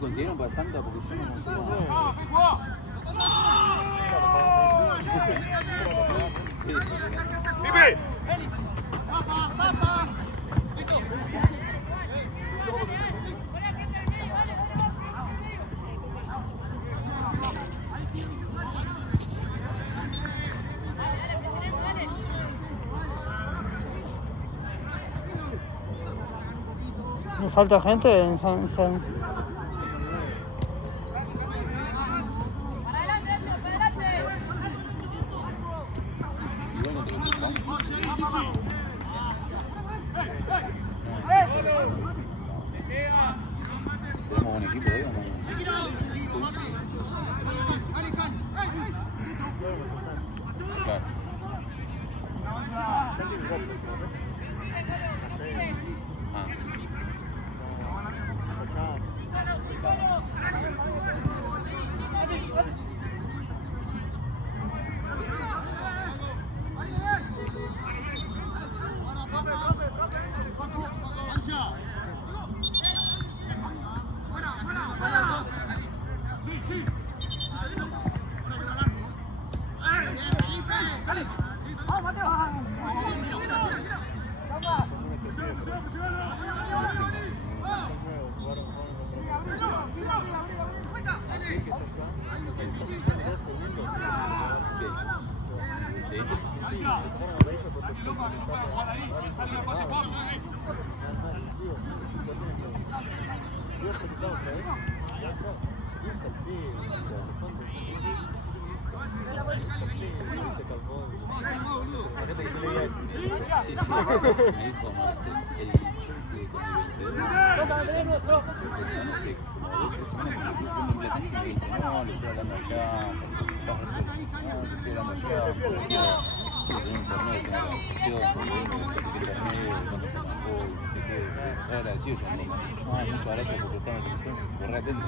consiguieron para Santa porque yo no ¡Pipe! ¿Me falta gente en San? tenemos buen equipo, digamos. Claro. Muchas gracias por prestarme atención, por atento.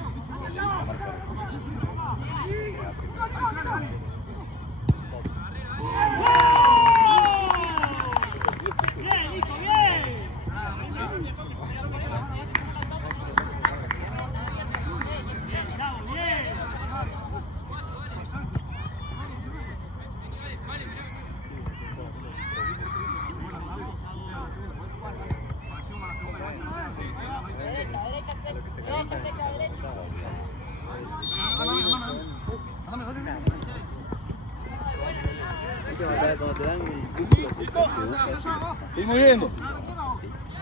Seguimos viendo.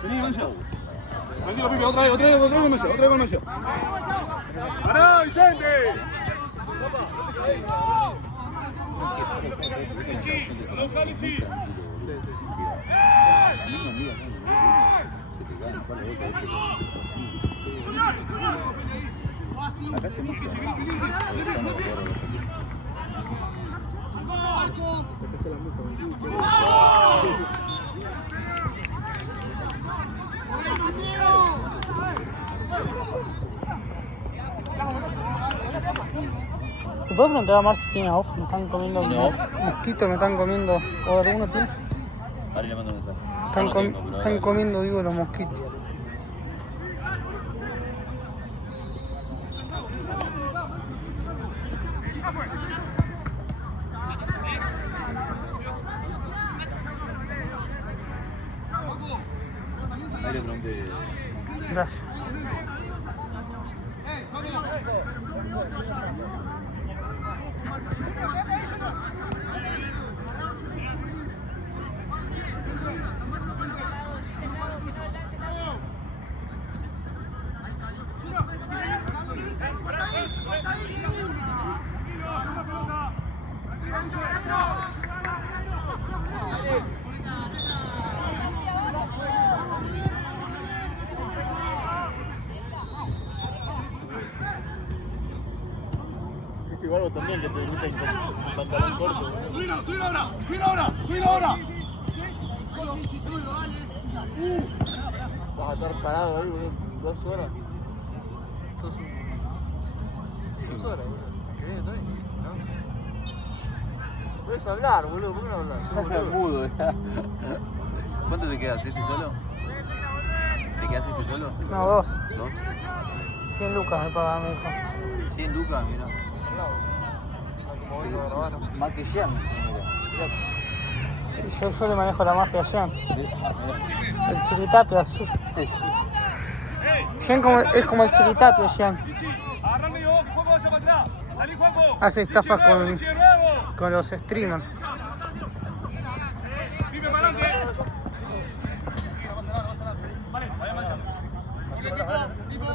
Vení, Mancha. Tranquilo, Pipe, otra vez con Mancha. ¡Pará, Vicente! Acá se muestra. ¿Te puedo preguntar a Mar si tiene off? Me están comiendo mosquitos, me están comiendo. ¿O alguno tiene? Ahora le mando un mensaje. Están comiendo, digo, los mosquitos. Ahí le pregunté. Gracias. Igual vos también que te meten con pantalón corto. ¡Subilo ahora! Vas a estar parado ahí, boludo, 2 horas. Sos un... 2 horas, boludo. ¿Qué bien, está bien? ¿No? Puedes hablar, boludo, ¿por qué no hablas? Sos boludo. Mudo, ya. ¿Cuánto te quedas? ¿Este solo? ¿Te quedas este solo? No, 2. ¿2? 100 lucas me pagaba mi hijo. 100 lucas, mira. Más que Jean, Y yo le manejo la mafia a Jean. El chiquitapia, sí. Jean es como el chiquitapia, Jean. Arranque yo, que Juanjo vaya para atrás. Salí, Juanjo. Hace estafa Richie nuevo, Richie nuevo. con los streamers. Vive para adelante. No pasa nada, no pasa nada. Vale, vaya marchando.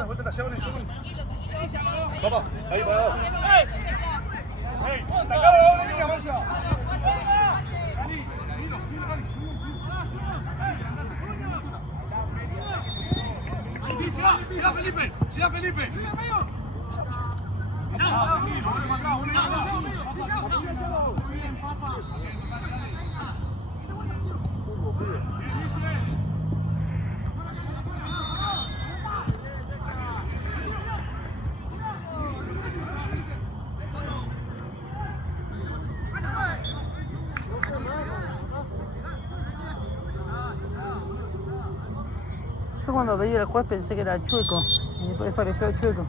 Vuelta la llave, papá, ahí para abajo. ¡Ey! ¡Sacalo de doble línea, marcha! ¡Dani! Sí, llega Felipe, llega Felipe. Yo cuando veía el juez pensé que era chueco. Y después pareció chueco.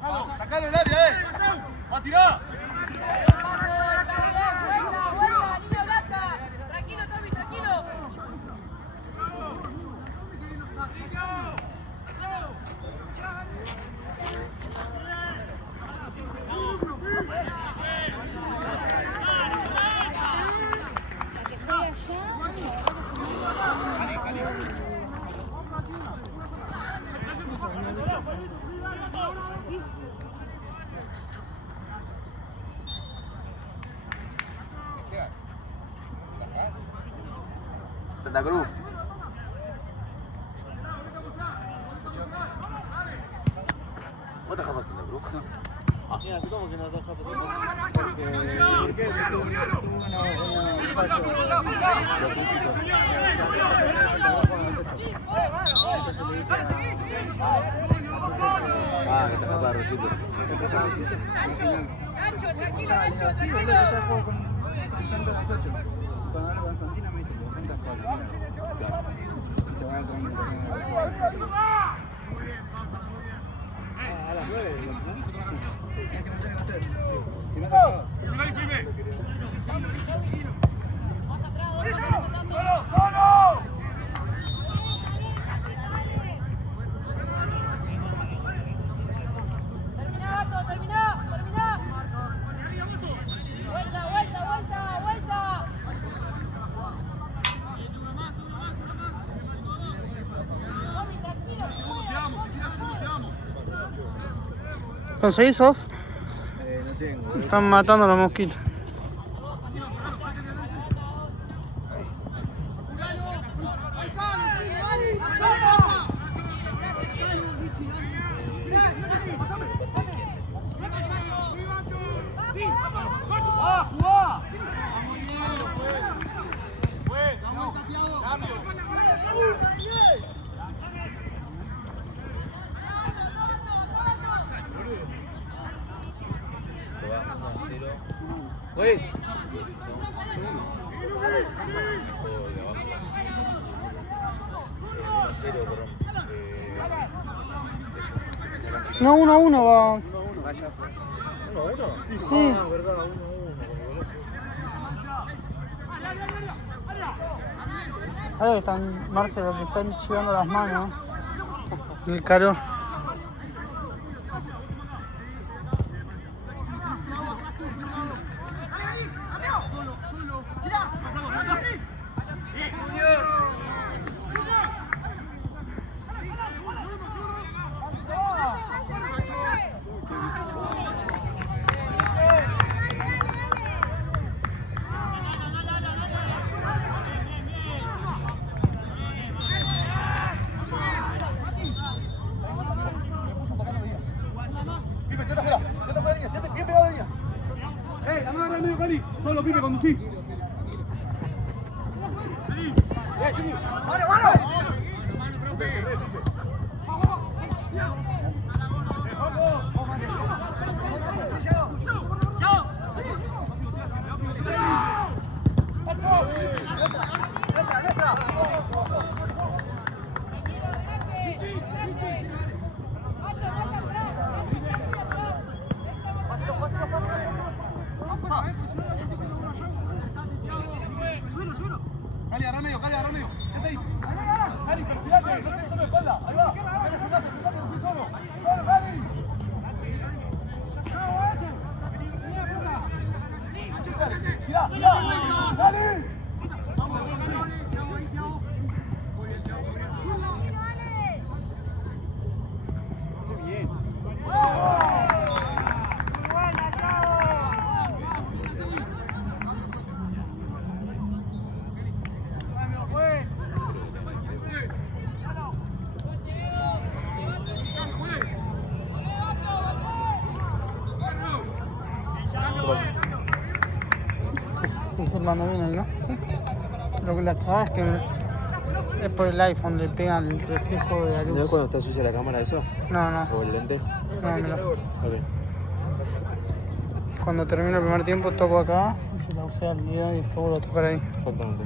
Vamos, sacalo del área, va a tirar. Tranquilo, Tommy, tranquilo. Santa Cruz. ¿Vos trabajás para Santa Cruz? Mira, ¿cómo que no toca? Porque tuve Ah, que te para Rosito. Sí, boludo, yo te juego con Santa a las 8. Cuando hablo con Santina me dice, Santa es 4. Claro. Y se va a comer a las 9, si no te juego. ¿Conseguís off? No tengo. Están matando los mosquitos. Pues. No, 1-1 va. 1-1. Sí. Ah, verdad, 1-1. Ahora que están, Marcelo, que están chivando las manos. El calor. Solo pibe, conducí. Estoy filmando bien ahí, ¿no? Sí. Lo que la cagada es que es por el iPhone, le pega el reflejo de la luz. ¿No es cuando está sucia la cámara eso? No, no. ¿O el lente? No, no. Ok. Cuando termino el primer tiempo toco acá y se pausea el video y después vuelvo a tocar ahí. Exactamente.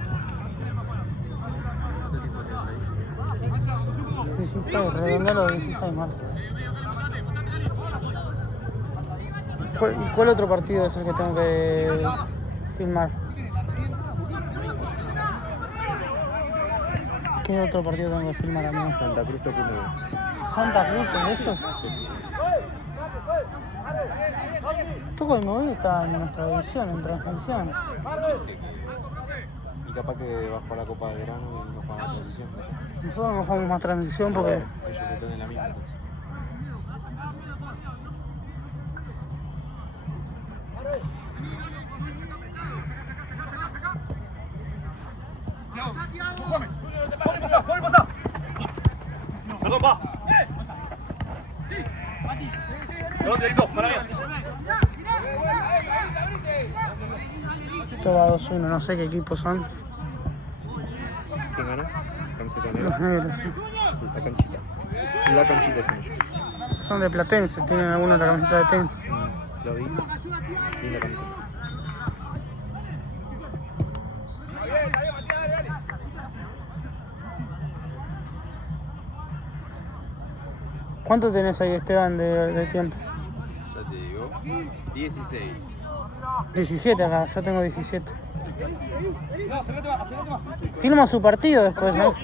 16, redondelo de 16 más. ¿Cuál otro partido es el que tengo que filmar? ¿Qué otro partido tengo que filmar, amigo? Santa Cruz Tocumen. ¿Santa Cruz es esos? Toco de móvil está en nuestra división, en transmisión. Y capaz que bajó la Copa de Verano y no juega la transición. Nosotros no jugamos más transición porque... Ellos están en la misma entonces. Perdón, va. Esto va 2-1, no sé qué equipos son. ¿Quién gana? Camiseta Los negra. negros, sí. La canchita. La canchita son ellos. Son de Platense, tienen algunos de la camiseta de tenis. Lo vi. Y esa camiseta. ¿Cuánto tenés ahí, Esteban, de tiempo? Ya te digo. 16. 17 acá, yo tengo 17. Filmo su partido después, ¿no?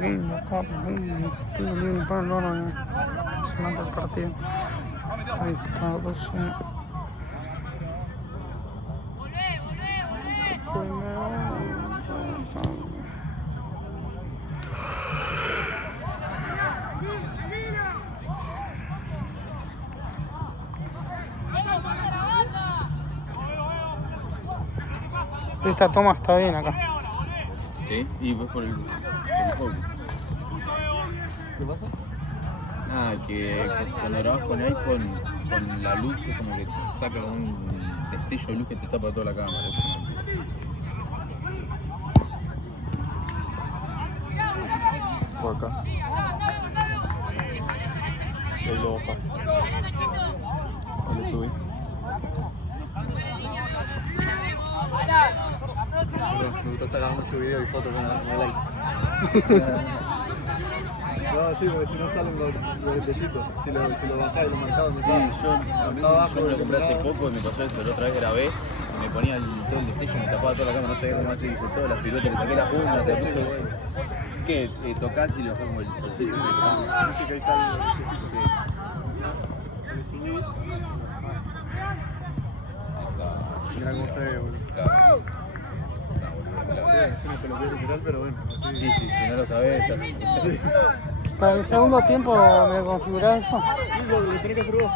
Lindo, capo, lindo. Tío, lindo, para el oro, impresionante el partido. Ahí está, 12. Esta toma está bien acá. Sí, y pues por el juego. ¿Qué pasa? Nada, que cuando grabas con iPhone, con la luz es como que te saca un destello de luz que te tapa toda la cámara. O acá. Y ahí lo baja. Ahí lo subí. Me gusta sacar mucho video y fotos con el iPhone. No, sí, porque si no salen los detallitos. Si lo bajás y lo marcabas, no estaba. Yo me lo compré hace poco y me pasó eso. La otra vez grabé, me ponía todo el destello, me tapaba toda la cámara, no sabía cómo hacer, hice todas las piruetas, le saqué las puntas, te puse. ¿Qué? Tocás y lo bajás como el solcito. Mira cómo se ve, boludo. Es una pelotilla literal, pero bueno. Sí, si no lo sabés, estás... Sí. Para el segundo tiempo me configurás eso. Sí, lo tenés que hacer vos.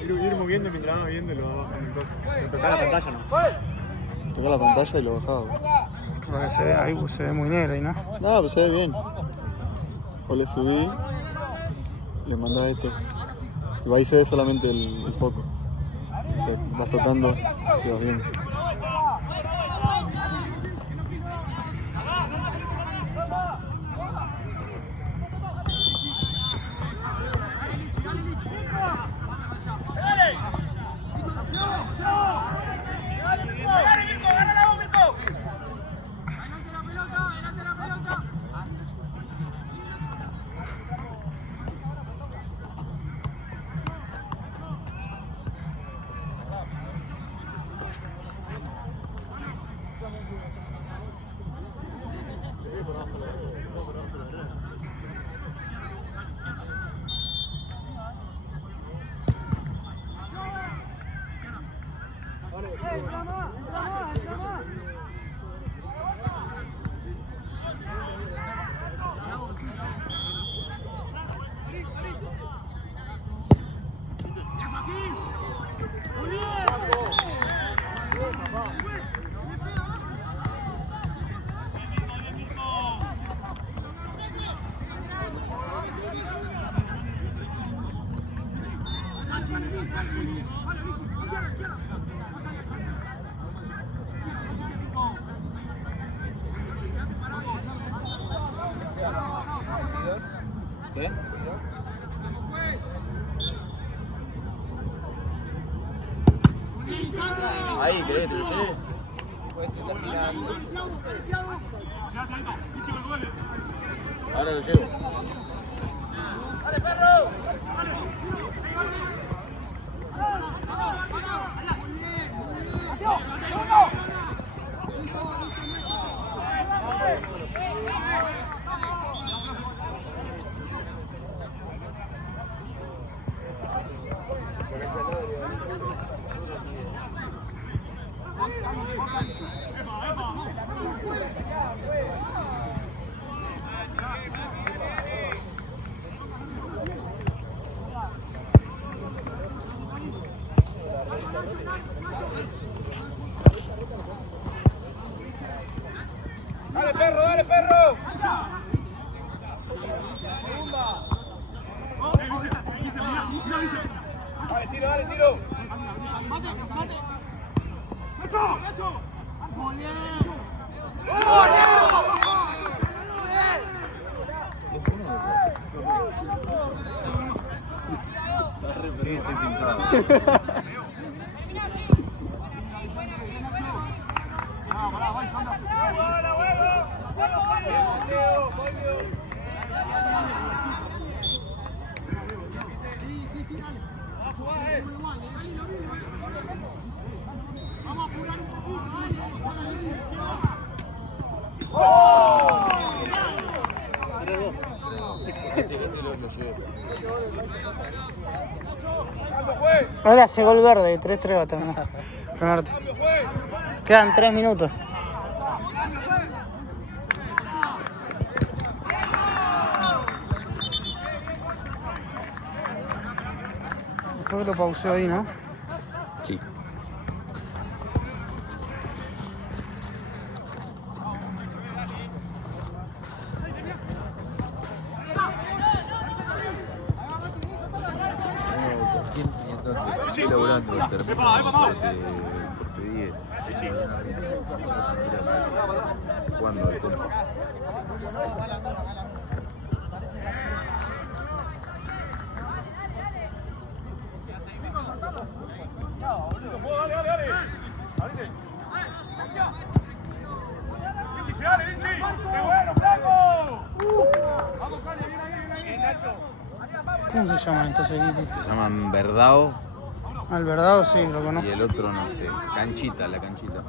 Ir moviendo mientras vas viendo y lo vas bajando entonces. Tocar la pantalla, ¿no? Tocar la pantalla y lo bajás. Para que se ve, ahí se ve muy negro, ¿y no? No, pues se ve bien. O le subí, le mandás esto. Y ahí se ve solamente el foco. Entonces vas tocando y vas viendo. ¿Qué? Ahí, ¿querés que te lo lleve? Ahora lo llevo. ¡Dale, perro! ¡Dale, perro! Dale, tiro, dale, tiro. Ahora se gol verde, 3-3 va a terminar. Primero. Quedan 3 minutos. Después lo pauseo ahí, ¿no? Sí. Estoy laburando, porque 10. ¿Cuándo? El tiempo. ¿Cómo se llaman estos equipos? Se llaman Verdao Al Verdado sí, lo y conozco. el otro no sé. Canchita, la canchita.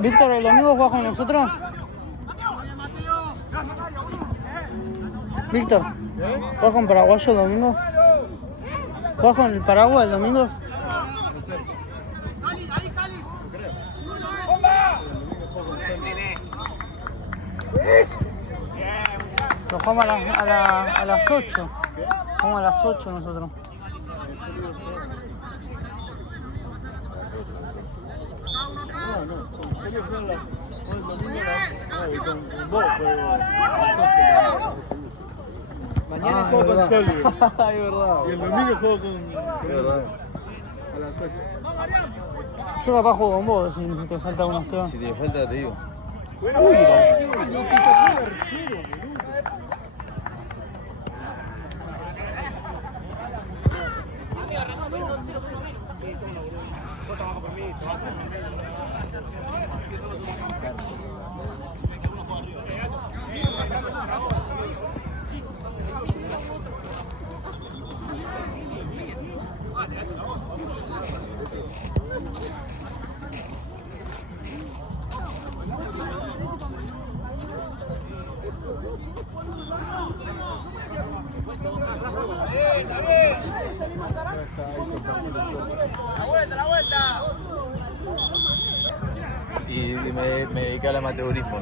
Víctor, ¿el domingo jugás con nosotros? Víctor, ¿jugás con Paraguayo el domingo? ¿Jugás con el Paraguay el domingo? Lo jugamos a las 8. Jugamos a las 8 nosotros. Mañana juego con Sólido. Ay, verdad. Y el domingo juego con. verdad. A las 8. Yo capaz juego con vos si te falta uno, Esteban. Si te falta, te digo. Uy, no pisa el arquero, boludo. Y me dediqué al amateurismo.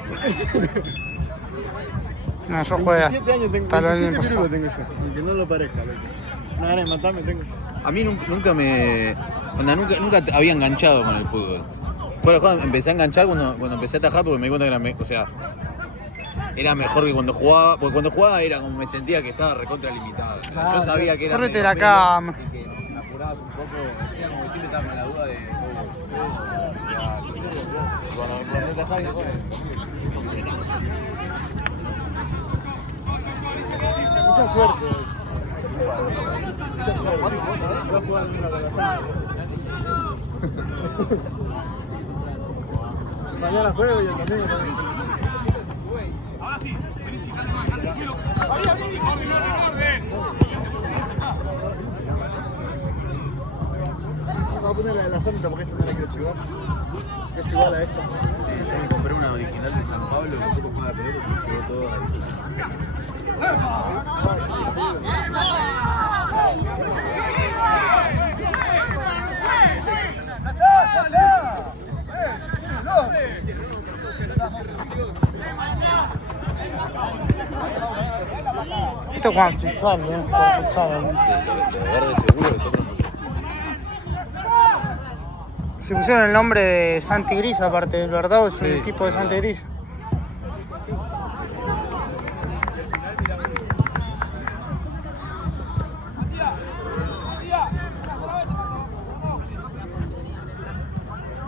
No, yo juego 7 años tengo. tal vez el 27 año pasado. tengo yo, aunque no lo parezca, loco. Una gana de matarme tengo yo. A mí nunca me. Nunca había enganchado con el fútbol. Fuera de juego empecé a enganchar cuando empecé a atajar porque me di cuenta que era, o sea, era mejor que cuando jugaba. Porque cuando jugaba era como me sentía que estaba recontra limitado. O sea, yo sabía que era. Córrete medio la pelo, cama. así que me apurabas un poco. Era como que siempre estaba con la duda de. Cuando atajaba y después. Mucha suerte. Mucha suerte. Voy a jugar en una relación. Mañana juego y el domingo también. Vamos a poner la de la Santa porque esta no la quiero jugar. Es igual a esta. Sí, yo me compré una original de San Pablo que yo jugaba la pelota y se llevó todo ahí. Esto juega futsal, juega futsal. Sí, lo agarra de seguro es otra cosa. Se pusieron el nombre de Santi Gris, aparte del verdad, es un Sí, equipo de Santi Gris.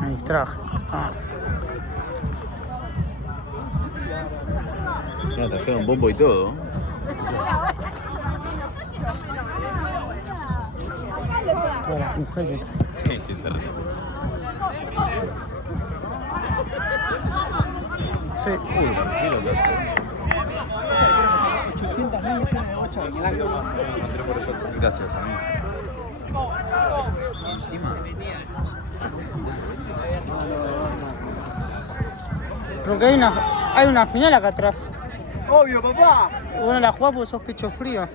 Me distraje. Ah. No, trajeron bombo y todo. Todas las mujeres. Sí, sí, está rico. Sí. Tranquilo, gracias, amigo. Encima. Creo que hay una final acá atrás. Obvio, papá. Bueno, la jugás porque sos pecho frío.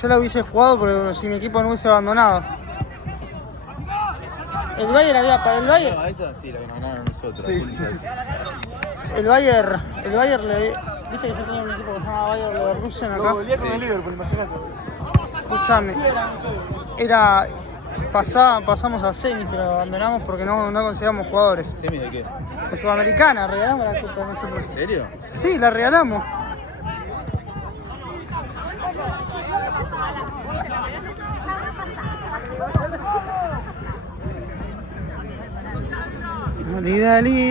Yo la hubiese jugado, pero si mi equipo no hubiese abandonado. El Bayern había para el Bayern. No, esa sí, la que nos ganaron nosotros. El Bayern le. ¿Viste que yo tenía un equipo que se llama Bayern Leverkusen acá? El día con el Liverpool, imagínate. Escuchame. Pasamos a semis, pero abandonamos porque no conseguíamos jugadores. ¿Semis de qué? De Sudamericana, regalamos la copa nosotros. ¿En serio? Sí, la regalamos.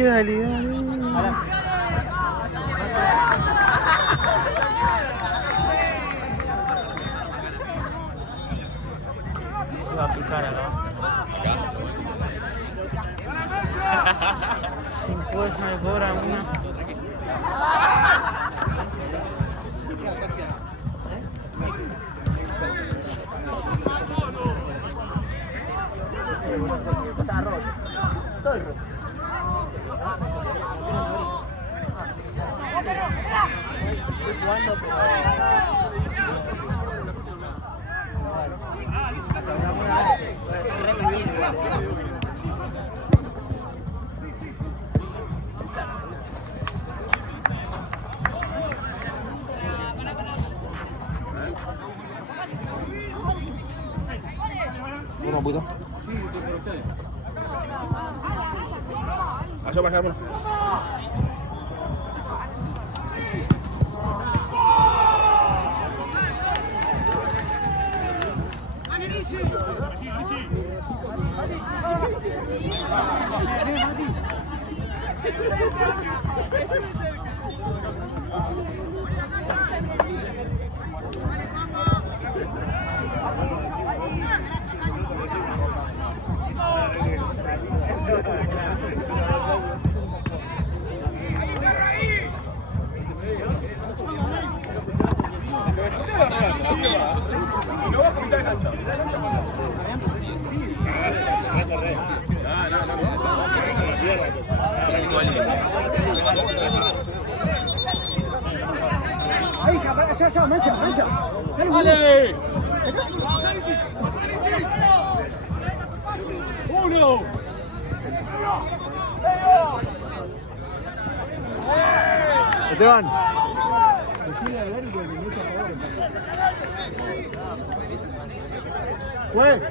Dale. Va a picar acá. Acá. Sin fuerza me cobran una. Uno, puto. Allá para allá, Esteban. Juez.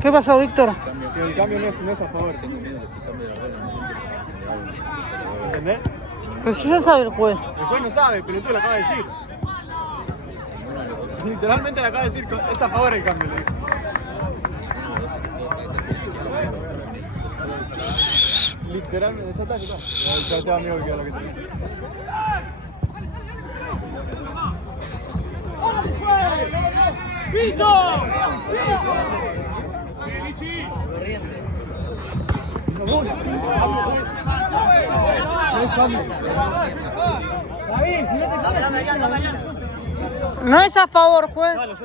¿Qué pasó, Víctor? El cambio no es a favor. Tengo miedo de si cambia la regla en el momento se ¿Entendés? Pero si ya sabe el juez. El juez no sabe, el pelotudo le acaba de decir. si uno de los dos, Literalmente le acaba de decir que es a favor el cambio. Le dijo. si uno de los dos se quedó acá, Literalmente, ya está. Ya te da miedo que quede lo que sea. ¡Piso! No es a favor, juez. Llévalo.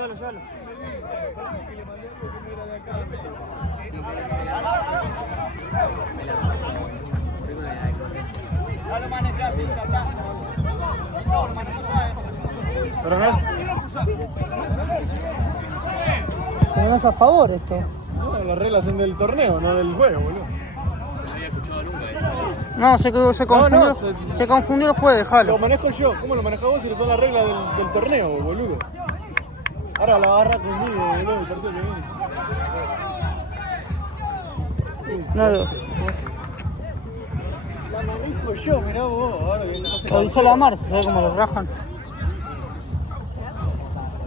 Pero no es a favor esto. No, las reglas son del torneo, no del juego, boludo. No, se confundió, No, se confundió el juez, déjalo. Lo manejo yo. ¿Cómo lo manejas vos si son las reglas del torneo, boludo? Ahora la agarra conmigo, boludo, el partido que viene. No, La manejo yo, mirá vos. Ahora que no se avisó la Marce, ¿sabes cómo lo rajan?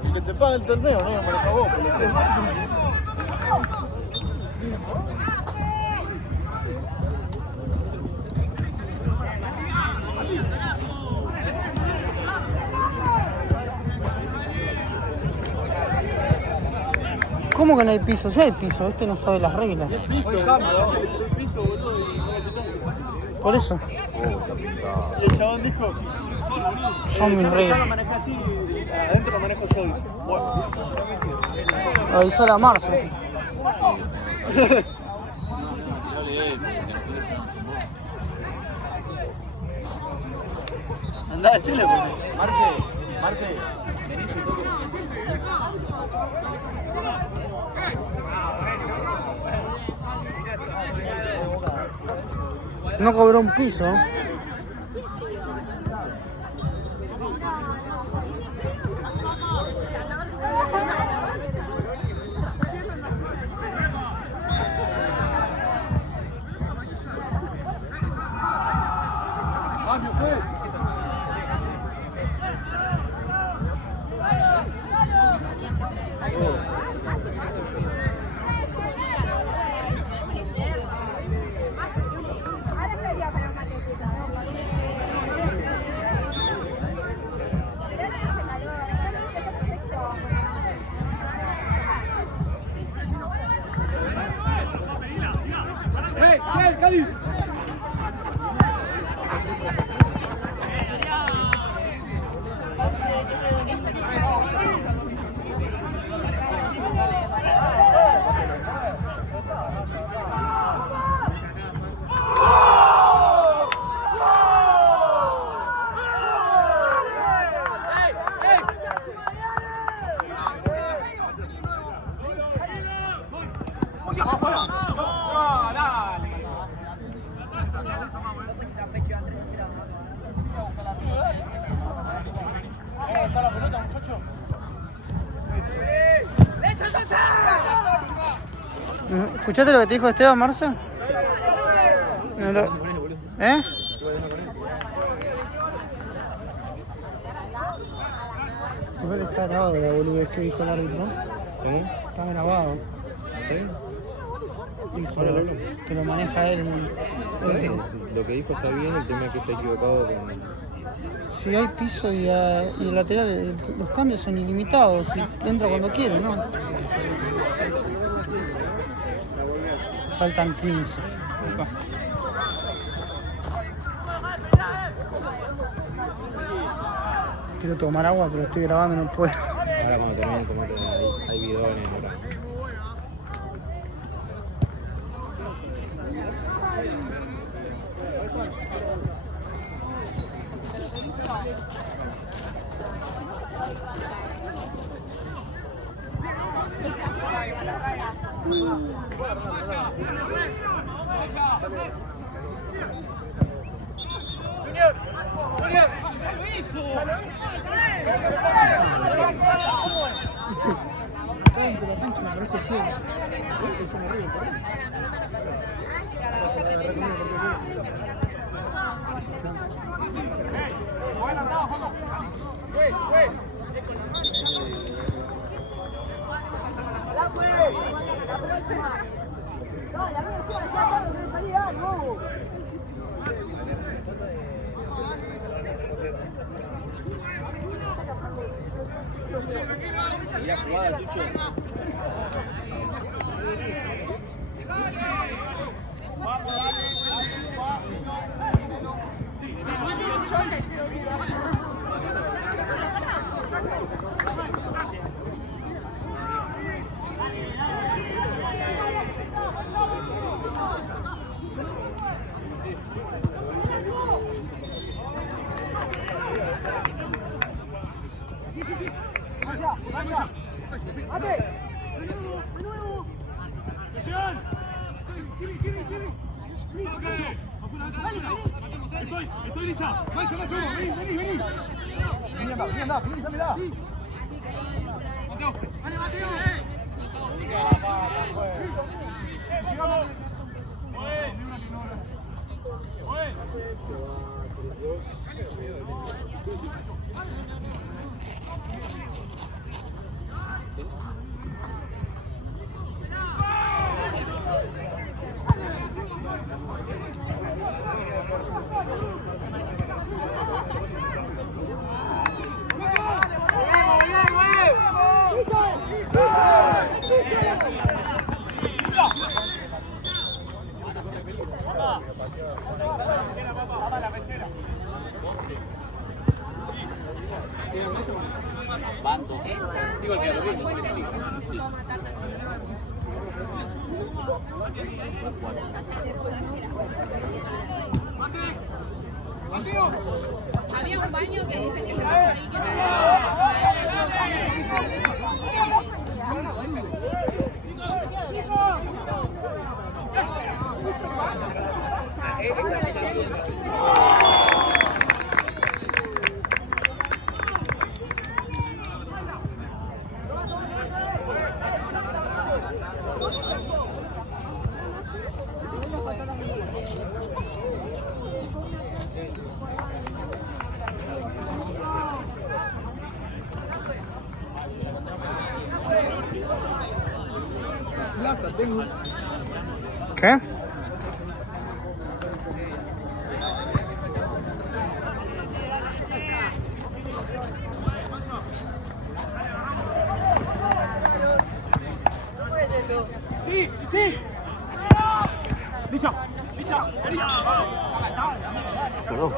El que te paga el torneo, no lo manejas vos, boludo. ¿Cómo que no hay piso? Sí hay piso, este no sabe las reglas. Por eso. Y el chabón dijo, Son mis yo lo reglas. manejo así, adentro lo manejo yo, dice. Bueno. Avisó la Marce. Andá, decile, boludo. Marce, venís un toque. No cobró un piso. ¿Escuchaste lo que te dijo Esteban, Marce? No lo- ¿Eh? Igual está grabado la boludez que dijo el árbitro. ¿Cómo? Está grabado. Dijo que lo maneja él. Lo que dijo está bien, el tema es que está equivocado con... Si hay piso y el lateral, los cambios son ilimitados. Y entra cuando quiere, ¿no? Faltan 15. Opa. Quiero tomar agua, pero estoy grabando, no puedo. Ahora cuando terminen cometen hay bidones ahora. Estoy licha. Vaya, vení. Vení, anda, dámela. Mateo. Sigamos. Había un baño que dicen que se va por ahí que ¿Qué? Sí. Licha. Perdón.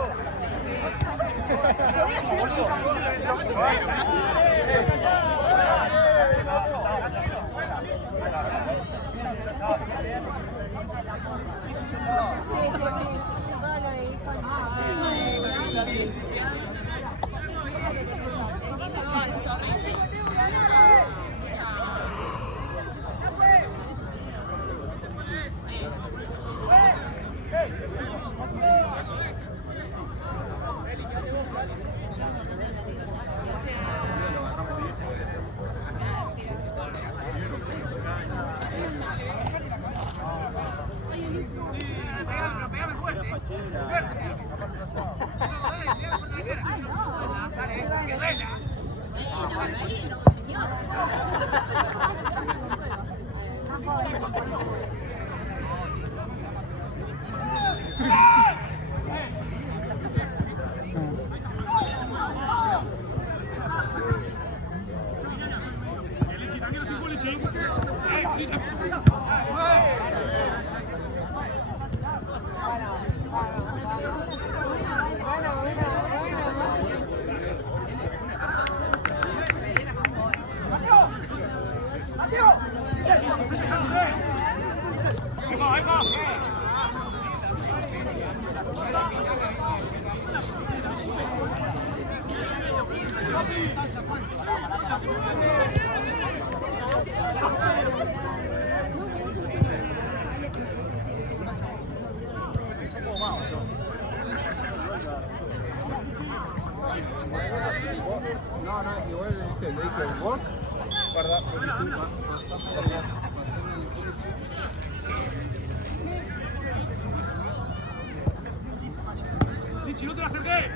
Lichi, no te la acerqué.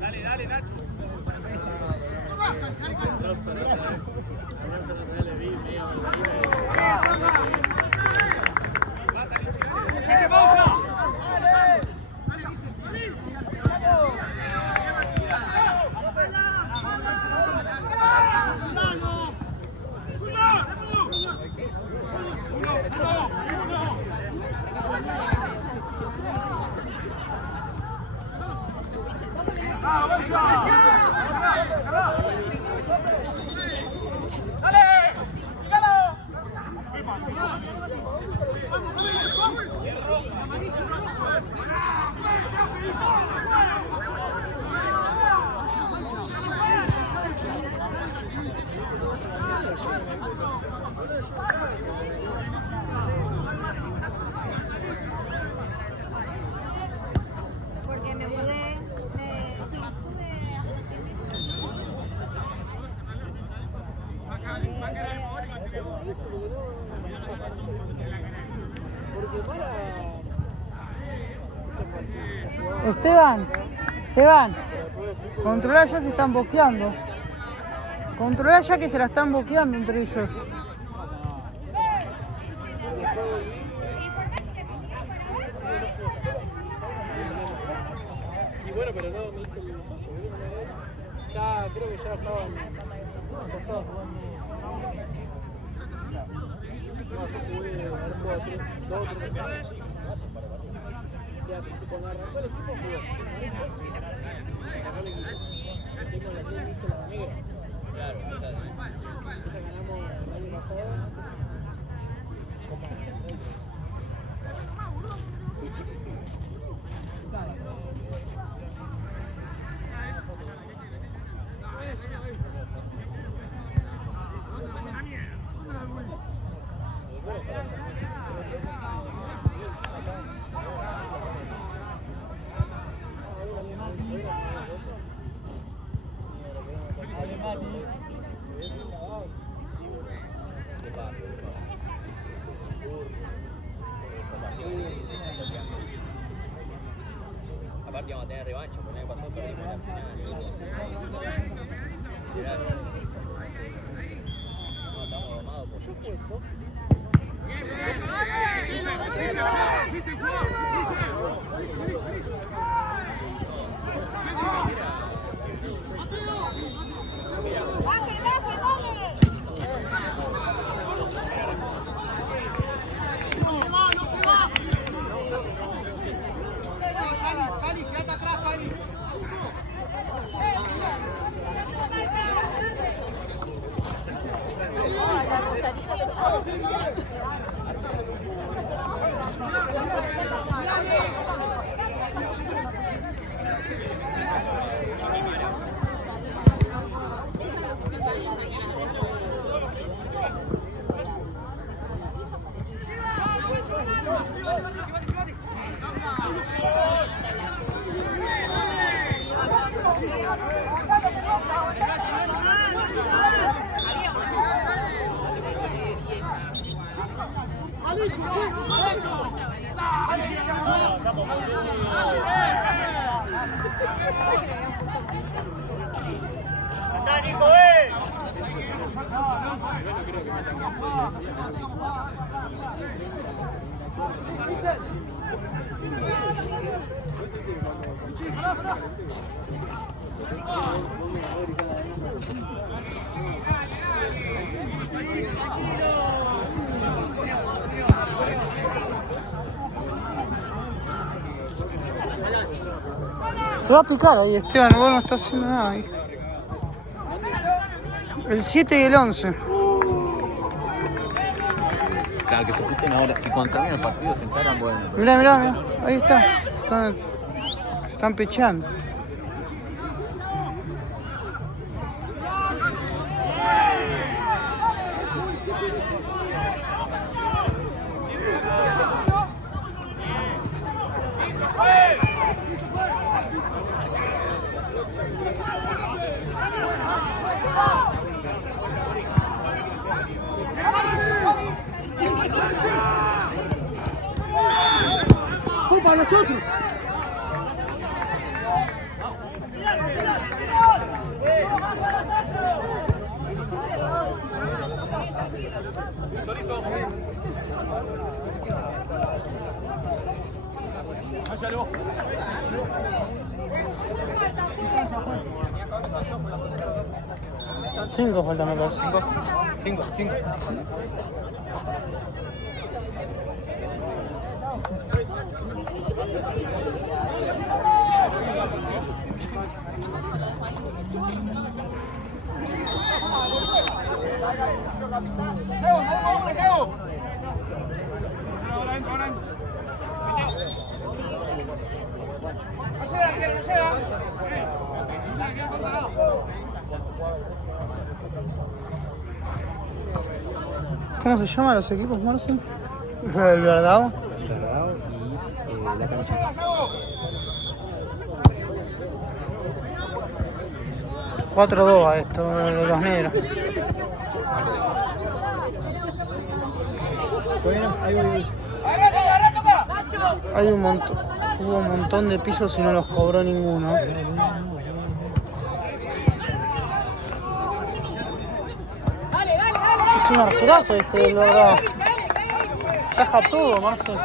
Dale, Nacho. Porque me mudé, Esteban, controla ya, se están boqueando. Controla ya que se la están boqueando entre ellos. Y bueno, pero no me hice el paso, ya creo que ya estaba jugando. No, yo jugué, ahora juego 2 o 3 semanas. Ya, cuando arrancó el equipo jugué. Arrancó el equipo. Tengo la serie, hice la negra. Claro, esa ganamos el año pasado. Aparte vamos a tener revancha, porque el año pasado perdimos la final. No, estamos domados por yo jugué Se va a picar ahí, Esteban, vos no estás haciendo nada ahí. El 7 y el 11. Claro, que se piquen ahora. Si cuando termine el partido se encaran, bueno. Mirá, mirá, mirá. Ahí está. Están pecheando. ¡Para nosotros! Cinco faltan, me parece. Cinco. ¿Cómo se llaman los equipos, Marcel? El Verdao. Cargado y la camiseta. 4-2 a esto, de los negros. Bueno, ahí voy. Hay un montón, hubo un montón de pisos y no los cobró ninguno. Es un arquerazo este, el Verdao. Taja todo, Marcel.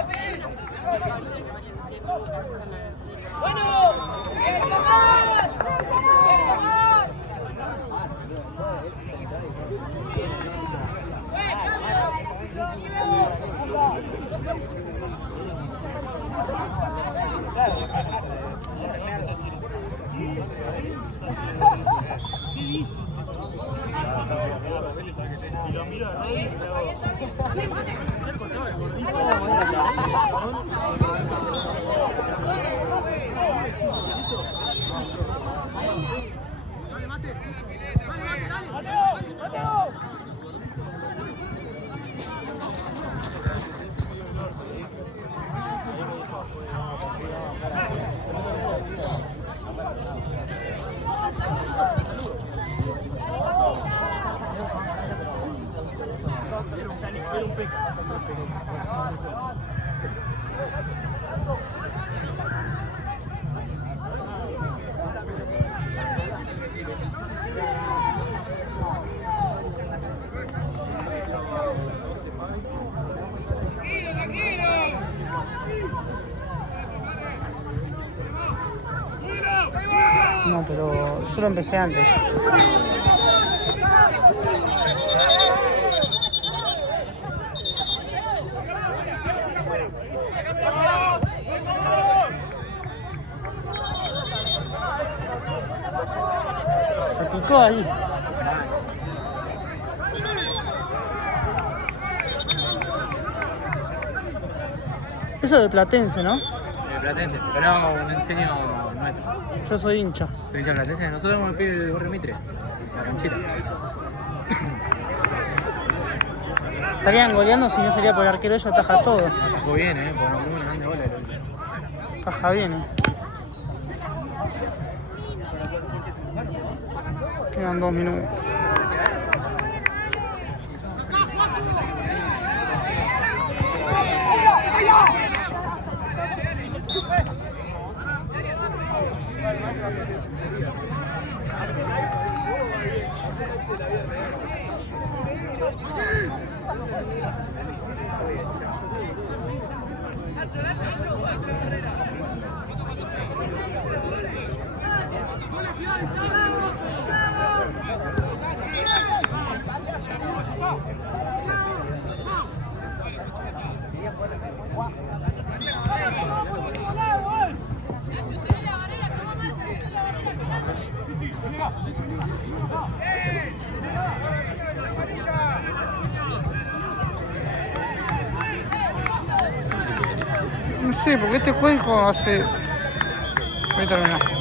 No, pero yo lo empecé antes. Se picó ahí. Eso de Platense, ¿no? Platense, pero un enseño nuestro. Yo soy hincha. Soy hincha Platense, nosotros vamos a pedir el Barrio Mitre, la canchita. Estarían goleando si no sería por el arquero, ellos ataja todo. Atajó bien, por muy grande goles. Ataja bien, Quedan 2 minutos. No sé, porque este juego hace... Voy a terminar.